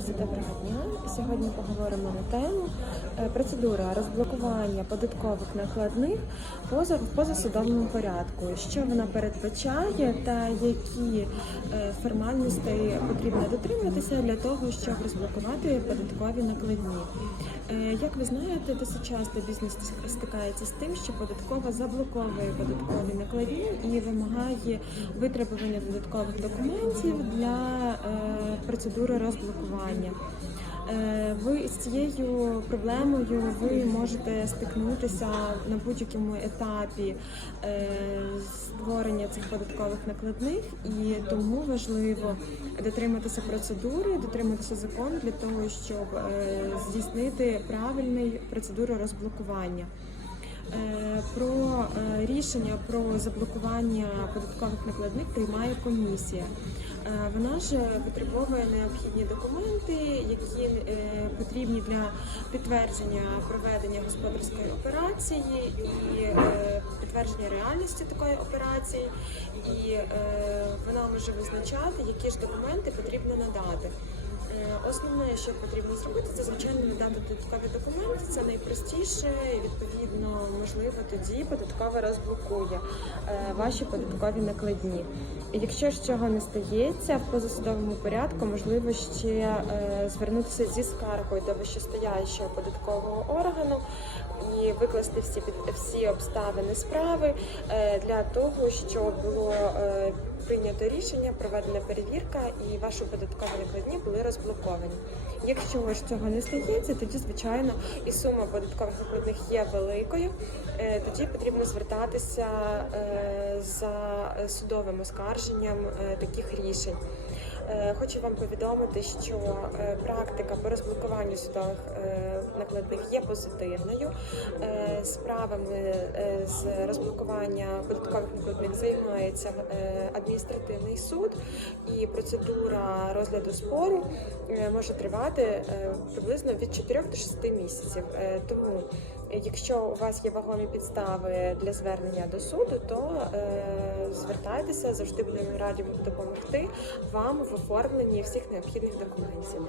Друзі, доброго дня. Сьогодні поговоримо на тему е, процедура розблокування податкових накладних поза в позасудовому порядку. Що вона передбачає та які е, формальностей потрібно дотримуватися для того, щоб розблокувати податкові накладні. Е, Як ви знаєте, досить часто бізнес стикається з тим, що податкова заблоковує податкові накладні і вимагає витребування додаткових документів для процедури розблокування. Е, Ви з цією проблемою ви можете стикнутися на будь-якому етапі е, створення цих податкових накладних, і тому важливо дотриматися процедури, дотриматися закону для того, щоб е, здійснити правильний процедуру розблокування. Про рішення про заблокування податкових накладних приймає комісія. Е, Вона ж витребовує необхідні документи, які е, потрібні для підтвердження проведення господарської операції і е, підтвердження реальності такої операції. І вона може визначати, які ж документи потрібно надати. Основне, що потрібно зробити, це звичайно надати додаткові документи. Це найпростіше і відповідно можливо тоді податкова розблокує е, ваші податкові накладні. І Якщо ж цього не стається в позасудовому порядку, можливо ще е, звернутися зі скаргою до вищестоящого податкового органу і викласти всі всі обставини справи е, для того, щоб було прийнято рішення, проведена перевірка і ваші податкові накладні були розблоковані. Якщо ж цього не стається, тоді звичайно і сума податкових накладних є великою. Е, Тоді потрібно звертатися е, за судовим оскарженням е, таких рішень. Е, Хочу вам повідомити, що е, практика по розблокуванню судових е, накладних є позитивною. Справами з розблокування податкових накладних займається адміністративний суд, і процедура розгляду спору може тривати приблизно від 4 до 6 місяців. Тому Якщо у вас є вагомі підстави для звернення до суду, то звертайтеся, завжди будемо раді допомогти вам в оформленні всіх необхідних документів.